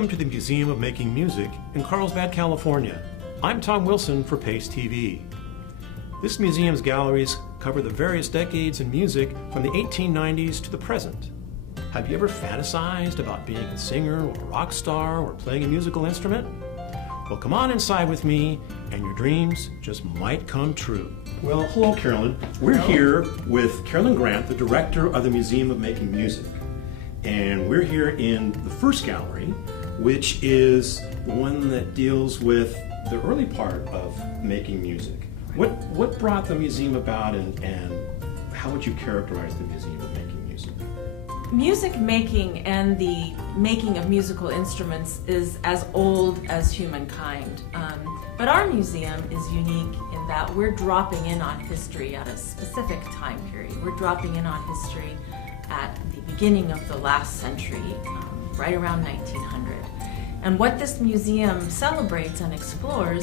Welcome to the Museum of Making Music in Carlsbad, California. I'm Tom Wilson for PACE TV. This museum's galleries cover the various decades in music from the 1890s to the present. Have you ever fantasized about being a singer or a rock star or playing a musical instrument? Well, come on inside with me and your dreams just might come true. Well, hello, Carolyn. We're here with Carolyn Grant, the director of the Museum of Making Music. And we're here in the first gallery, which is the one that deals with the early part of making music. What brought the museum about, and how would you characterize the Museum of Making Music? Music making and the making of musical instruments is as old as humankind. But our museum is unique in that we're dropping in on history at a specific time period. We're dropping in on history at the beginning of the last century, right around 1900. And what this museum celebrates and explores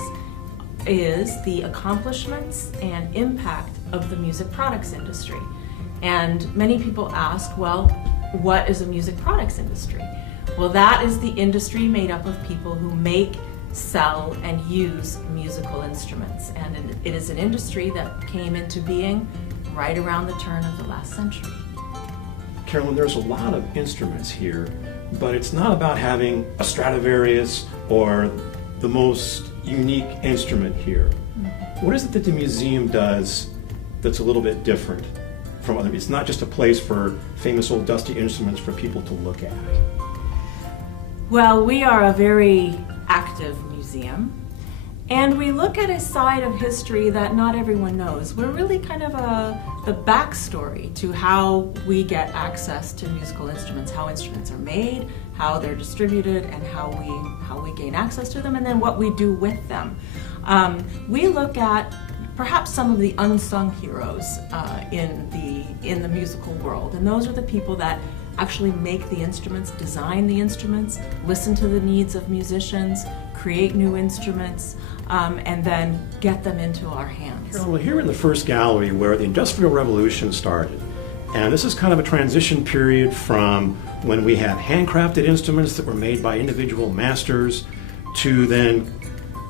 is the accomplishments and impact of the music products industry. And many people ask, well, what is a music products industry? Well, that is the industry made up of people who make, sell, and use musical instruments. And it is an industry that came into being right around the turn of the last century. Carolyn, there's a lot of instruments here, but it's not about having a Stradivarius or the most unique instrument here. Mm-hmm. What is it that the museum does that's a little bit different from other? It's not just a place for famous old dusty instruments for people to look at. Well, we are a very active museum, and we look at a side of history that not everyone knows. We're really kind of the backstory to how we get access to musical instruments, how instruments are made, how they're distributed, and how we gain access to them, and then what we do with them. We look at perhaps some of the unsung heroes in the musical world, and those are the people that actually make the instruments, design the instruments, listen to the needs of musicians, create new instruments, and then get them into our hands. Carolyn, we're here in the first gallery where the Industrial Revolution started. And this is kind of a transition period from when we had handcrafted instruments that were made by individual masters to then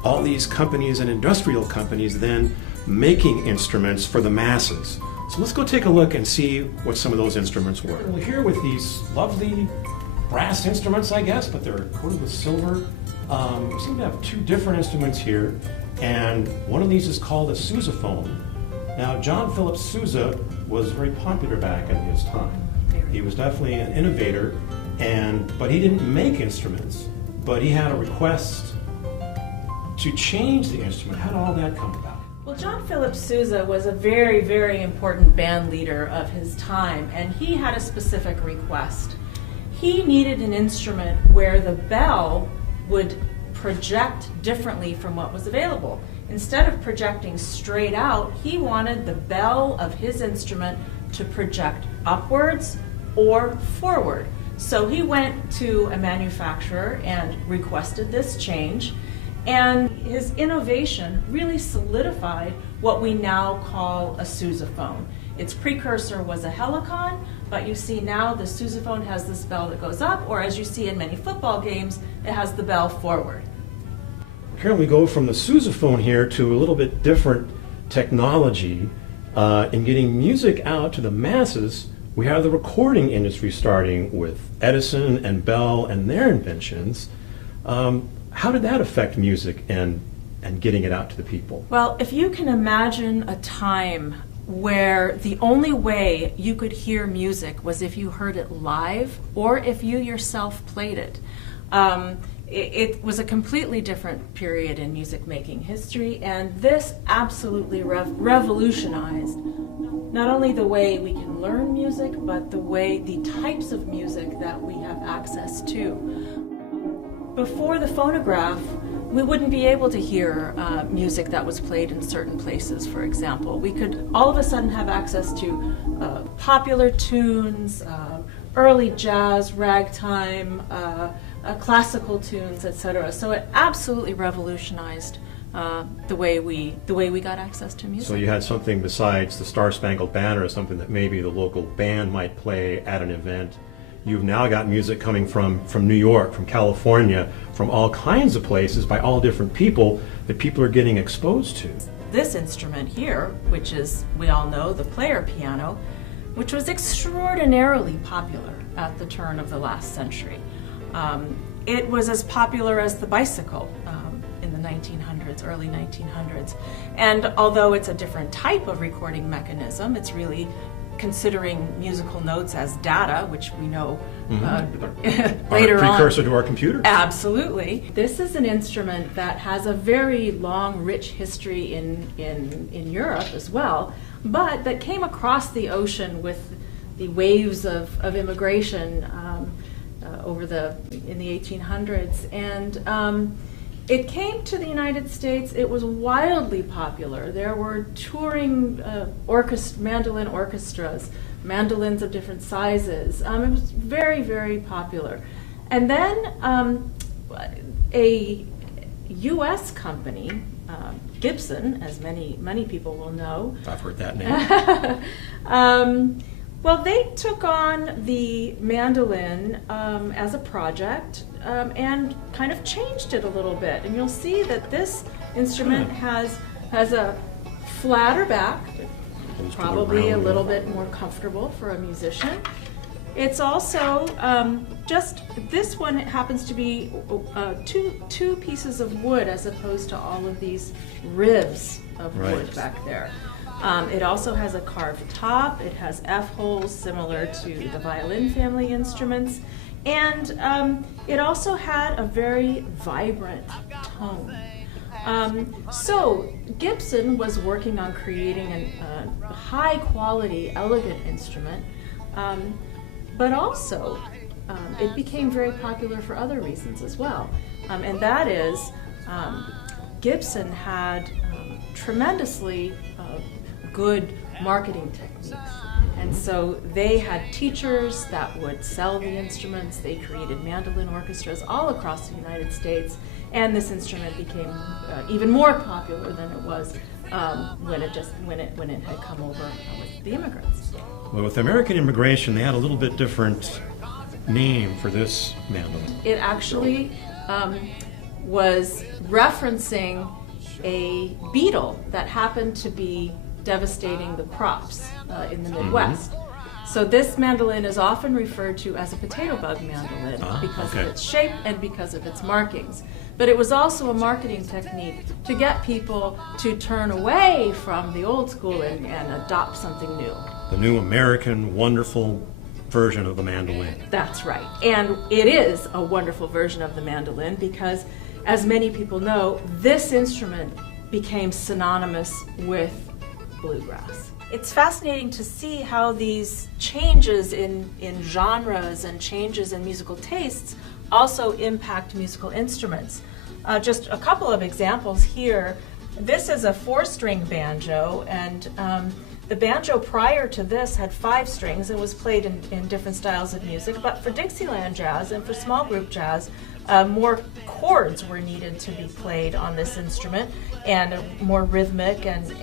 all these companies and industrial companies then making instruments for the masses. So let's go take a look and see what some of those instruments were. We're here with these lovely brass instruments, I guess, but they're coated with silver. We seem to have two different instruments here, and one of these is called a sousaphone. Now, John Philip Sousa was very popular back in his time. He was definitely an innovator, but he didn't make instruments, but he had a request to change the instrument. How did all that come about? Well, John Philip Sousa was a very, very important band leader of his time, and he had a specific request. He needed an instrument where the bell would project differently from what was available. Instead of projecting straight out, he wanted the bell of his instrument to project upwards or forward. So he went to a manufacturer and requested this change. And his innovation really solidified what we now call a sousaphone. Its precursor was a helicon, but you see now the sousaphone has this bell that goes up, or as you see in many football games, it has the bell forward. Carolyn, we go from the sousaphone here to a little bit different technology in getting music out to the masses. We have the recording industry starting with Edison and Bell and their inventions. How did that affect music and getting it out to the people? Well, if you can imagine a time where the only way you could hear music was if you heard it live or if you yourself played it. It was a completely different period in music making history, and this absolutely revolutionized not only the way we can learn music, but the types of music that we have access to. Before the phonograph, we wouldn't be able to hear music that was played in certain places, for example. We could all of a sudden have access to popular tunes, early jazz, ragtime, classical tunes, etc. So it absolutely revolutionized the way we got access to music. So you had something besides the Star Spangled Banner or something that maybe the local band might play at an event. you've now got music coming from New York, from California, from all kinds of places by all different people that people are getting exposed to. This instrument here, which is, we all know, the player piano, which was extraordinarily popular at the turn of the last century. It was as popular as the bicycle in the 1900s, early 1900s. And although it's a different type of recording mechanism, it's really considering musical notes as data, which we know later on. Precursor to our computers. Absolutely. This is an instrument that has a very long, rich history in Europe as well, but that came across the ocean with the waves of immigration in the 1800s, and it came to the United States. It was wildly popular. There were touring mandolin orchestras, mandolins of different sizes. It was very, very popular. And then a U.S. company, Gibson, as many people will know. I've heard that name. Well, they took on the mandolin as a project and kind of changed it a little bit. And you'll see that this instrument has a flatter back, probably a little bit more comfortable for a musician. It's also this one happens to be two pieces of wood as opposed to all of these ribs of wood back there. It also has a carved top. It has F-holes similar to the violin family instruments. And it also had a very vibrant tone. So Gibson was working on creating a high-quality, elegant instrument, but also it became very popular for other reasons as well. And that is, Gibson had tremendously good marketing techniques. And so they had teachers that would sell the instruments. They created mandolin orchestras all across the United States, and this instrument became even more popular than it was when it had come over with the immigrants. Well, with American immigration, they had a little bit different name for this mandolin. It actually was referencing a beetle that happened to be devastating the crops in the Midwest. So this mandolin is often referred to as a potato bug mandolin because of its shape and because of its markings. But it was also a marketing technique to get people to turn away from the old school and adopt something new. The new American wonderful version of the mandolin. That's right. And it is a wonderful version of the mandolin because, as many people know, this instrument became synonymous with bluegrass. It's fascinating to see how these changes in genres and changes in musical tastes also impact musical instruments. Just a couple of examples here. This is a 4-string banjo, and the banjo prior to this had 5 strings and was played in different styles of music, but for Dixieland jazz and for small group jazz, more chords were needed to be played on this instrument, and more rhythmic, and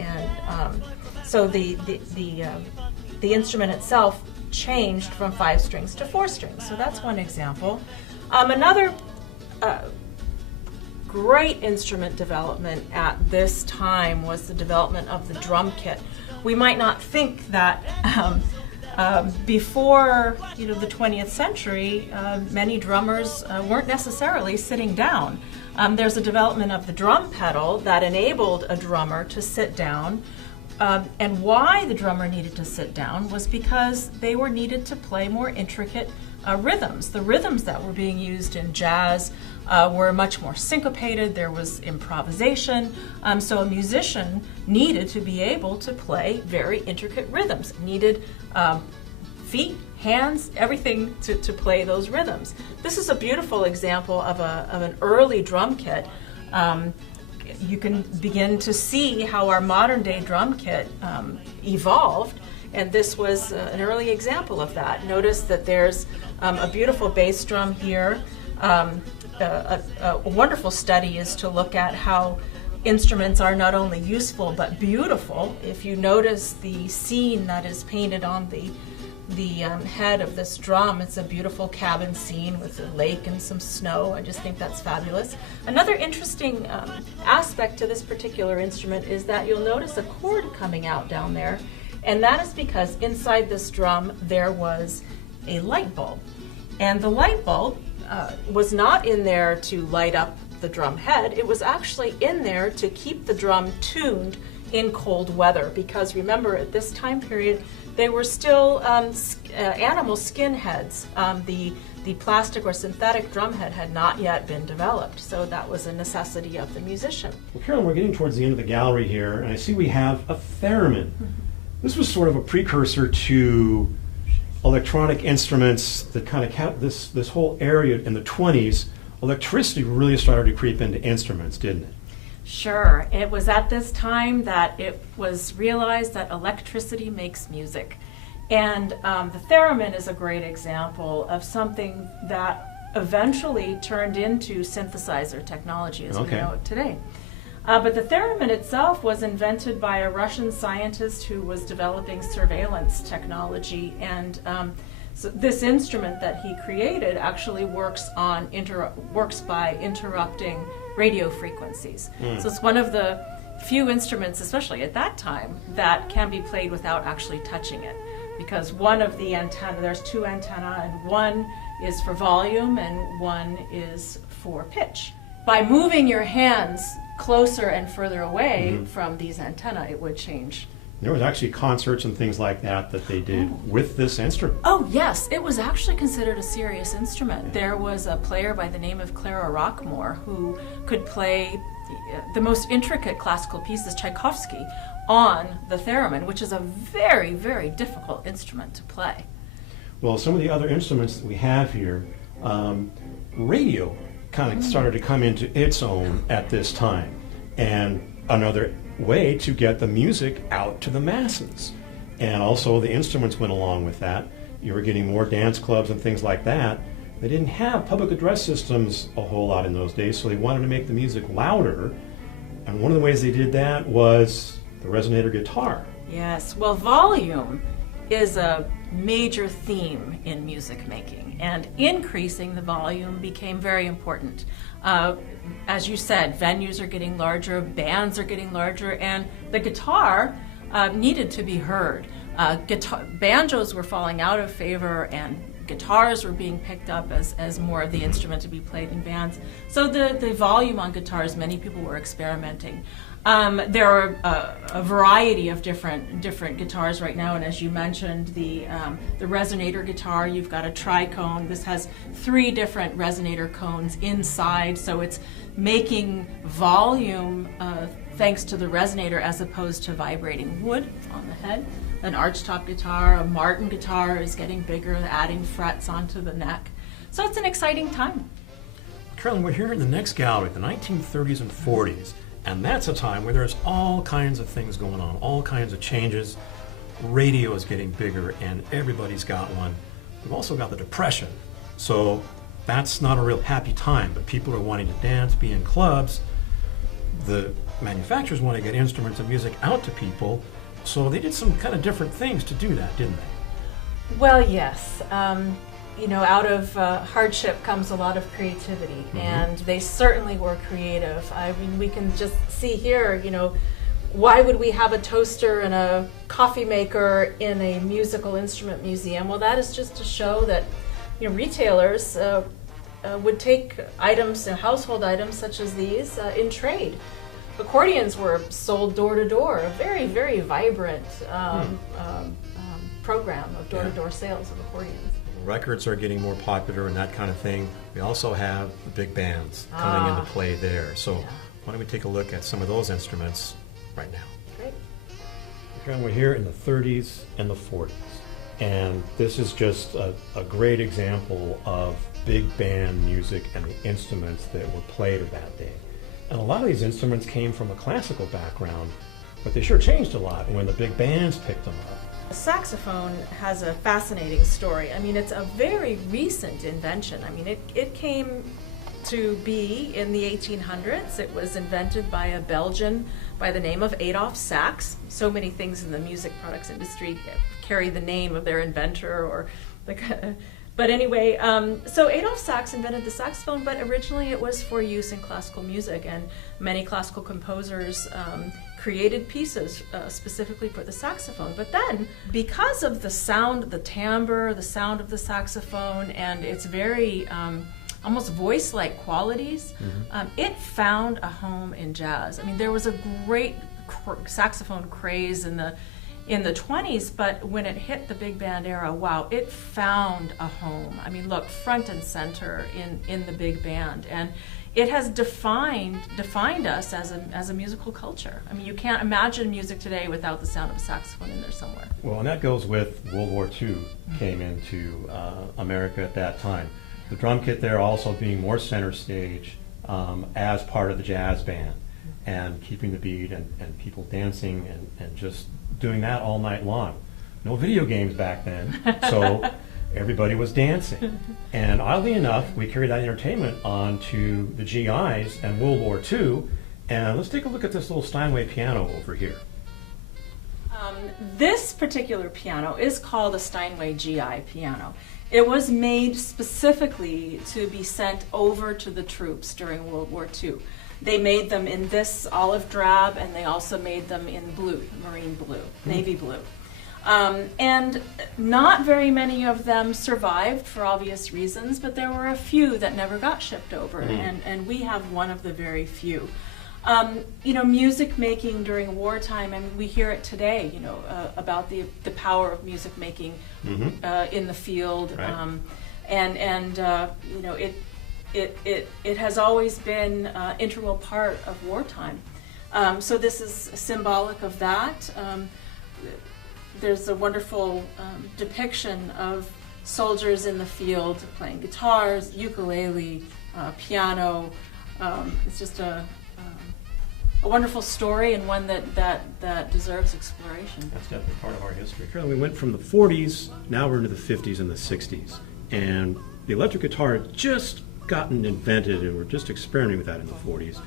so the instrument itself changed from 5 strings to 4 strings. So that's one example. Another great instrument development at this time was the development of the drum kit. We might not think that before the 20th century, many drummers weren't necessarily sitting down. There's a development of the drum pedal that enabled a drummer to sit down. And why the drummer needed to sit down was because they were needed to play more intricate rhythms. The rhythms that were being used in jazz were much more syncopated. There was improvisation. So a musician needed to be able to play very intricate rhythms, needed feet, hands, everything to play those rhythms. This is a beautiful example of an early drum kit. You can begin to see how our modern day drum kit evolved, and this was an early example of that. Notice that there's a beautiful bass drum here. A wonderful study is to look at how instruments are not only useful but beautiful. If you notice the scene that is painted on head of this drum. It's a beautiful cabin scene with a lake and some snow. I just think that's fabulous. Another interesting aspect to this particular instrument is that you'll notice a cord coming out down there, and that is because inside this drum there was a light bulb. And the light bulb was not in there to light up the drum head. It was actually in there to keep the drum tuned in cold weather, because remember, at this time period they were still animal skin heads. The plastic or synthetic drum head had not yet been developed, so that was a necessity of the musician. Well, Carolyn, we're getting towards the end of the gallery here, and I see we have a theremin. This was sort of a precursor to electronic instruments that kind of kept this whole area in the 20s. Electricity really started to creep into instruments, didn't it? Sure. It was at this time that it was realized that electricity makes music. And the theremin is a great example of something that eventually turned into synthesizer technology as we know it today. But the theremin itself was invented by a Russian scientist who was developing surveillance technology, and so this instrument that he created actually works by interrupting radio frequencies. So it's one of the few instruments, especially at that time, that can be played without actually touching it. Because one of the antenna, there's two antennae, and one is for volume and one is for pitch. By moving your hands closer and further away from these antennae, it would change. There was actually concerts and things like that they did with this instrument. Oh yes, it was actually considered a serious instrument. There was a player by the name of Clara Rockmore who could play the most intricate classical pieces, Tchaikovsky, on the theremin, which is a very, very difficult instrument to play. Well, some of the other instruments that we have here, radio kind of started to come into its own at this time, and another way to get the music out to the masses. And also the instruments went along with that. You were getting more dance clubs and things like that. They didn't have public address systems a whole lot in those days, so they wanted to make the music louder. And one of the ways they did that was the resonator guitar. Yes, well, volume is a major theme in music making, and increasing the volume became very important. As you said, venues are getting larger, bands are getting larger, and the guitar needed to be heard. Banjos were falling out of favor, and guitars were being picked up as more of the instrument to be played in bands. So the volume on guitars, many people were experimenting. There are a variety of different guitars right now, and as you mentioned, the resonator guitar, you've got a tricone. This has 3 different resonator cones inside, so it's making volume thanks to the resonator as opposed to vibrating wood on the head. An archtop guitar, a Martin guitar is getting bigger, adding frets onto the neck. So it's an exciting time. Carolyn, we're here in the next gallery, the 1930s and 40s. And that's a time where there's all kinds of things going on, all kinds of changes. Radio is getting bigger, and everybody's got one. We've also got the Depression. So that's not a real happy time, but people are wanting to dance, be in clubs. The manufacturers want to get instruments and music out to people, so they did some kind of different things to do that, didn't they? Well, yes. Out of hardship comes a lot of creativity, and they certainly were creative. I mean, we can just see here, why would we have a toaster and a coffee maker in a musical instrument museum? Well, that is just to show that, retailers would take items, household items such as these, in trade. Accordions were sold door to door, a very, very vibrant program of door-to-door sales of accordions. Records are getting more popular and that kind of thing. We also have the big bands coming into play there. So why don't we take a look at some of those instruments right now. Great. Again, we're here in the 30s and the 40s. And this is just a great example of big band music and the instruments that were played of that day. And a lot of these instruments came from a classical background, but they sure changed a lot when the big bands picked them up. The saxophone has a fascinating story. I mean, it's a very recent invention. I mean, it came to be in the 1800s. It was invented by a Belgian by the name of Adolphe Sax. So many things in the music products industry carry the name of their inventor, or but anyway, so Adolphe Sax invented the saxophone, but originally it was for use in classical music, and many classical composers created pieces specifically for the saxophone. But then, because of the sound, the timbre, the sound of the saxophone, and its very almost voice-like qualities, it found a home in jazz. I mean, there was a great saxophone craze in the 20s, but when it hit the big band era, wow, it found a home. I mean, look, front and center in the big band, and it has defined us as a musical culture. I mean, you can't imagine music today without the sound of a saxophone in there somewhere. Well, and that goes with World War II came into America at that time. The drum kit there also being more center stage as part of the jazz band, and keeping the beat and people dancing and just doing that all night long. No video games back then, so everybody was dancing. And oddly enough, we carried that entertainment on to the GIs and World War II. And let's take a look at this little Steinway piano over here. This particular piano is called a Steinway GI piano. It was made specifically to be sent over to the troops during World War II. They made them in this olive drab, and they also made them in blue, marine blue, navy blue. And not very many of them survived for obvious reasons, but there were a few that never got shipped over, and we have one of the very few. You know, music making during wartime, I mean, we hear it today, you know, about the power of music making in the field. Right. You know, it has always been an integral part of wartime. So this is symbolic of that. There's a wonderful depiction of soldiers in the field playing guitars, ukulele, piano. It's just a wonderful story, and one that deserves exploration. That's definitely part of our history. We went from the 40s, now we're into the 50s and the 60s. And the electric guitar had just gotten invented, and we're just experimenting with that in the 40s.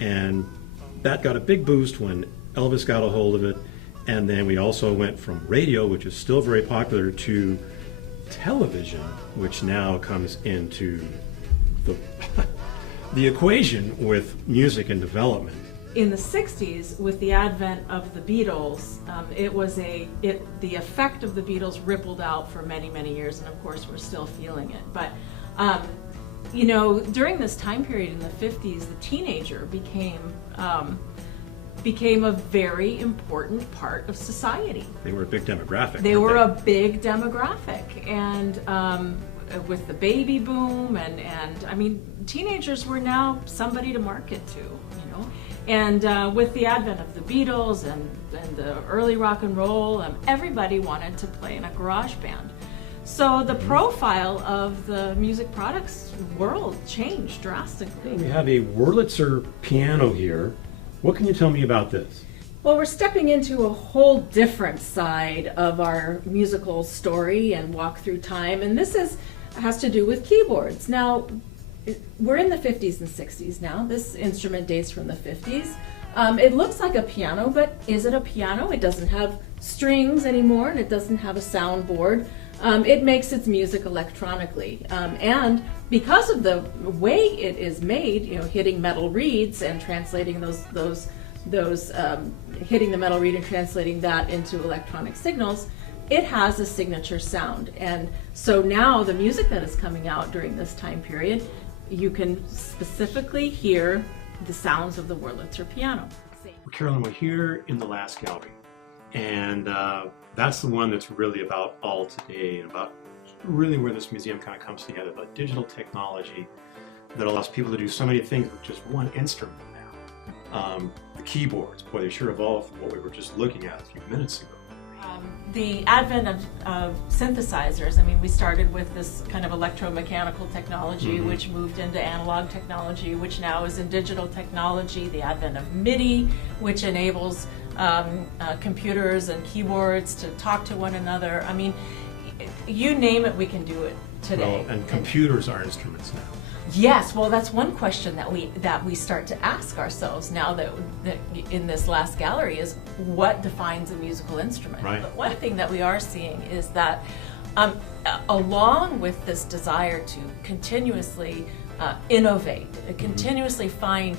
And that got a big boost when Elvis got a hold of it. And then we also went from radio, which is still very popular, to television, which now comes into the equation with music and development. In the 60s, with the advent of the Beatles, the effect of the Beatles rippled out for many, many years, and of course we're still feeling it. But you know, during this time period in the 50s, the teenager became a very important part of society. They were a big demographic. They were a big demographic, and with the baby boom, and I mean, teenagers were now somebody to market to, you know. And with the advent of the Beatles and the early rock and roll, everybody wanted to play in a garage band. So the profile of the music products world changed drastically. We have a Wurlitzer piano here. What can you tell me about this? Well, we're stepping into a whole different side of our musical story and walk through time, and this has to do with keyboards. Now, we're in the 50s and 60s now. This instrument dates from the 50s. It looks like a piano, but is it a piano? It doesn't have strings anymore, and it doesn't have a soundboard. It makes its music electronically, and because of the way it is made, you know, hitting metal reeds and translating those hitting the metal reed and translating that into electronic signals, it has a signature sound. And so now the music that is coming out during this time period, you can specifically hear the sounds of the Wurlitzer piano. Carolyn, we're here in the last gallery, and that's the one that's really about all today, and about really where this museum kind of comes together, about digital technology that allows people to do so many things with just one instrument now. The keyboards, boy, they sure evolved from what we were just looking at a few minutes ago. The advent of synthesizers, I mean, we started with this kind of electromechanical technology, which moved into analog technology, which now is in digital technology. The advent of MIDI, which enables computers and keyboards to talk to one another. I mean, you name it, we can do it today. Well, and computers are instruments now. Yes, well, that's one question that we start to ask ourselves now that in this last gallery is what defines a musical instrument. Right. But one thing that we are seeing is that along with this desire to continuously innovate, continuously find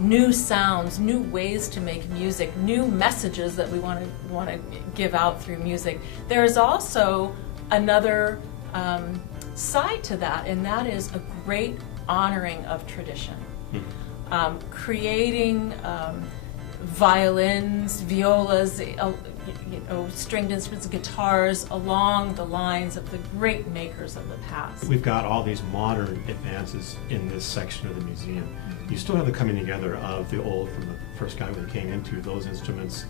new sounds, new ways to make music, new messages that we want to give out through music, there is also another side to that, and that is a great honoring of tradition. Creating violins, violas, stringed instruments, guitars along the lines of the great makers of the past. We've got all these modern advances in this section of the museum. You still have the coming together of the old, from the first guy when he came into those instruments,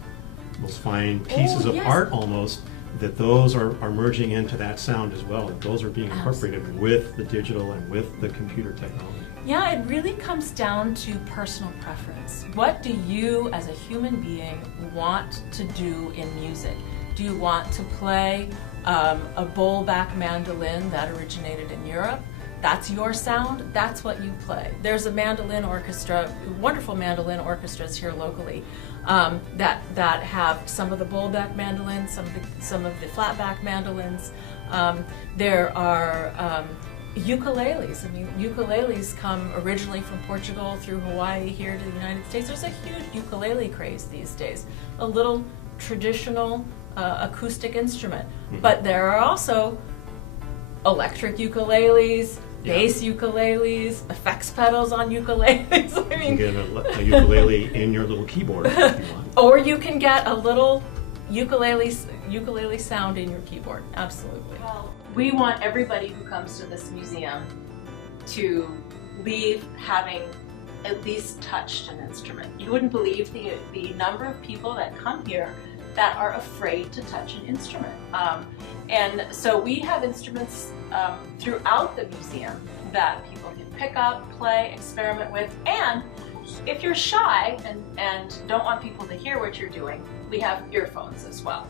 those fine pieces of art almost, that those are merging into that sound as well. And those are being incorporated with the digital and with the computer technology. Yeah, it really comes down to personal preference. What do you as a human being want to do in music? Do you want to play a bowl-back mandolin that originated in Europe? That's your sound, that's what you play. There's a mandolin orchestra, wonderful mandolin orchestras here locally that have some of the bowl-back mandolins, some of the flat-back mandolins. There are ukuleles. I mean, ukuleles come originally from Portugal through Hawaii here to the United States. There's a huge ukulele craze these days. A little traditional acoustic instrument. But there are also electric ukuleles, bass ukuleles, effects pedals on ukuleles. I mean, you can get a ukulele in your little keyboard if you want. Or you can get a little ukulele sound in your keyboard. Absolutely. Well, we want everybody who comes to this museum to leave having at least touched an instrument. You wouldn't believe the number of people that come here that are afraid to touch an instrument. And so we have instruments throughout the museum that people can pick up, play, experiment with, and if you're shy and don't want people to hear what you're doing, we have earphones as well.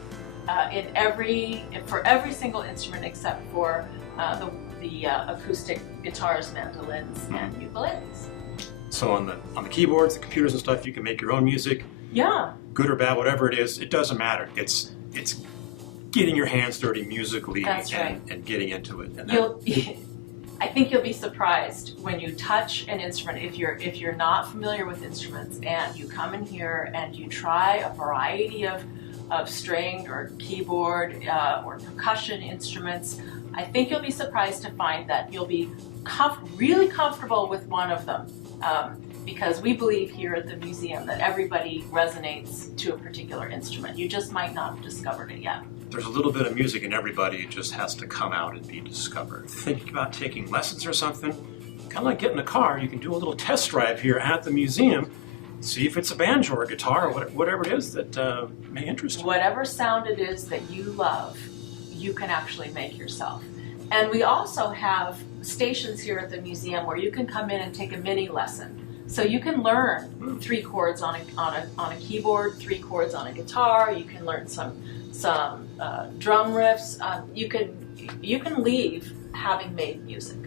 For every single instrument except for the acoustic guitars, mandolins, and ukuleles. So on the keyboards, the computers and stuff, you can make your own music. Yeah. Good or bad, whatever it is, it doesn't matter. It's getting your hands dirty musically and getting into it. And I think you'll be surprised when you touch an instrument, if you're not familiar with instruments and you come in here and you try a variety of stringed or keyboard or percussion instruments. I think you'll be surprised to find that you'll be really comfortable with one of them. Because we believe here at the museum that everybody resonates to a particular instrument. You just might not have discovered it yet. There's a little bit of music in everybody. It just has to come out and be discovered. Thinking about taking lessons or something, kind of like getting a car, you can do a little test drive here at the museum, see if it's a banjo or a guitar or whatever it is that may interest you. Whatever sound it is that you love, you can actually make yourself. And we also have stations here at the museum where you can come in and take a mini lesson. So you can learn 3 chords on a keyboard, 3 chords on a guitar. You can learn some drum riffs. You can leave having made music.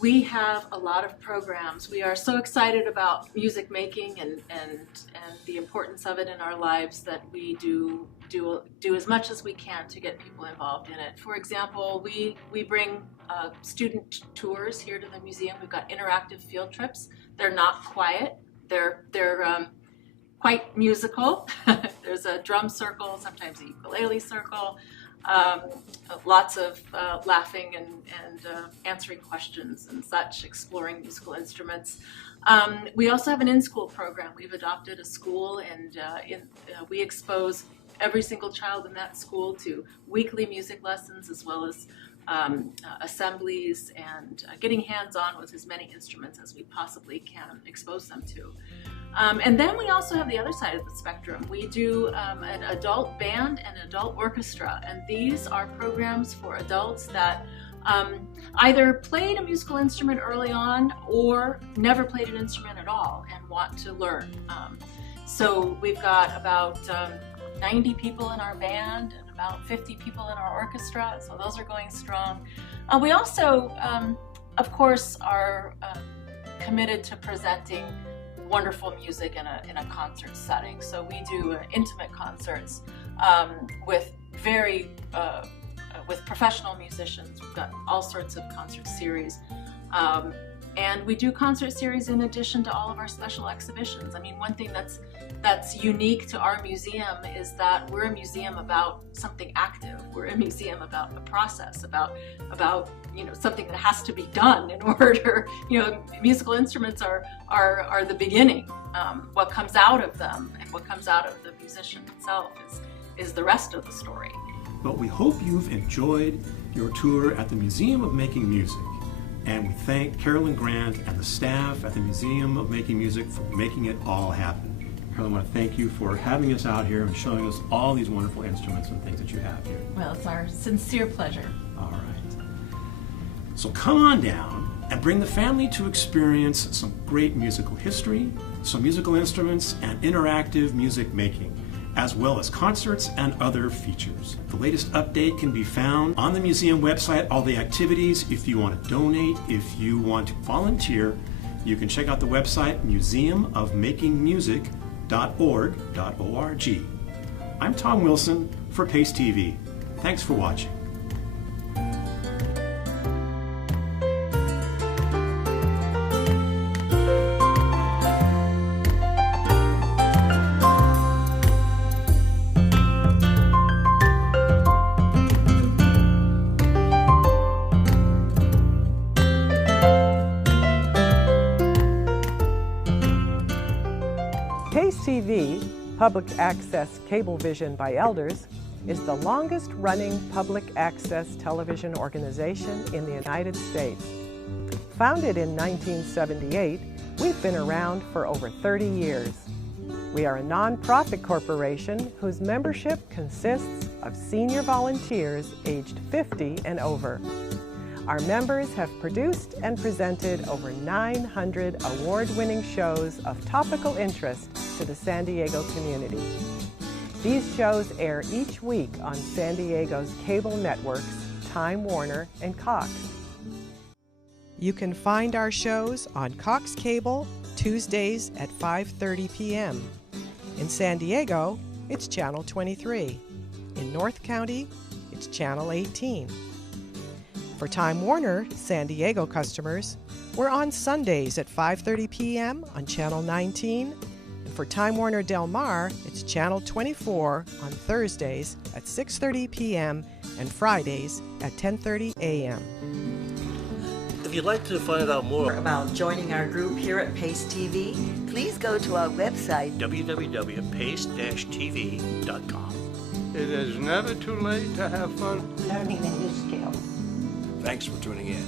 We have a lot of programs. We are so excited about music making and the importance of it in our lives that we do as much as we can to get people involved in it. For example, we bring student tours here to the museum. We've got interactive field trips. They're not quiet. They're quite musical. There's a drum circle, sometimes a ukulele circle. Lots of laughing and answering questions and such, exploring musical instruments. We also have an in-school program. We've adopted a school, and we expose every single child in that school to weekly music lessons as well as assemblies and getting hands-on with as many instruments as we possibly can expose them to. And then we also have the other side of the spectrum. We do an adult band and adult orchestra, and these are programs for adults that either played a musical instrument early on or never played an instrument at all and want to learn. So we've got about 90 people in our band and about 50 people in our orchestra, so those are going strong. We also, of course, are committed to presenting wonderful music in a concert setting. So we do intimate concerts with with professional musicians. We've got all sorts of concert series. And we do concert series in addition to all of our special exhibitions. I mean, one thing that's unique to our museum is that we're a museum about something active. We're a museum about a process, about something that has to be done in order. Musical instruments are the beginning. What comes out of them and what comes out of the musician itself is the rest of the story. But we hope you've enjoyed your tour at the Museum of Making Music. And we thank Carolyn Grant and the staff at the Museum of Making Music for making it all happen. Carolyn, I want to thank you for having us out here and showing us all these wonderful instruments and things that you have here. Well, it's our sincere pleasure. All right. So come on down and bring the family to experience some great musical history, some musical instruments, and interactive music making, as well as concerts and other features. The latest update can be found on the museum website, all the activities. If you want to donate, if you want to volunteer, you can check out the website museumofmakingmusic.org. I'm Tom Wilson for Pace TV. Thanks for watching. Pace TV, public access cable vision by elders, is the longest running public access television organization in the United States. Founded in 1978, we've been around for over 30 years. We are a nonprofit corporation whose membership consists of senior volunteers aged 50 and over. Our members have produced and presented over 900 award-winning shows of topical interest to the San Diego community. These shows air each week on San Diego's cable networks, Time Warner and Cox. You can find our shows on Cox Cable Tuesdays at 5:30 p.m. In San Diego, it's Channel 23. In North County, it's Channel 18. For Time Warner San Diego customers, we're on Sundays at 5:30 p.m. on Channel 19. And for Time Warner Del Mar, it's Channel 24 on Thursdays at 6:30 p.m. and Fridays at 10:30 a.m. If you'd like to find out more about joining our group here at Pace TV, please go to our website, www.pace-tv.com. It is never too late to have fun learning a new skill. Thanks for tuning in.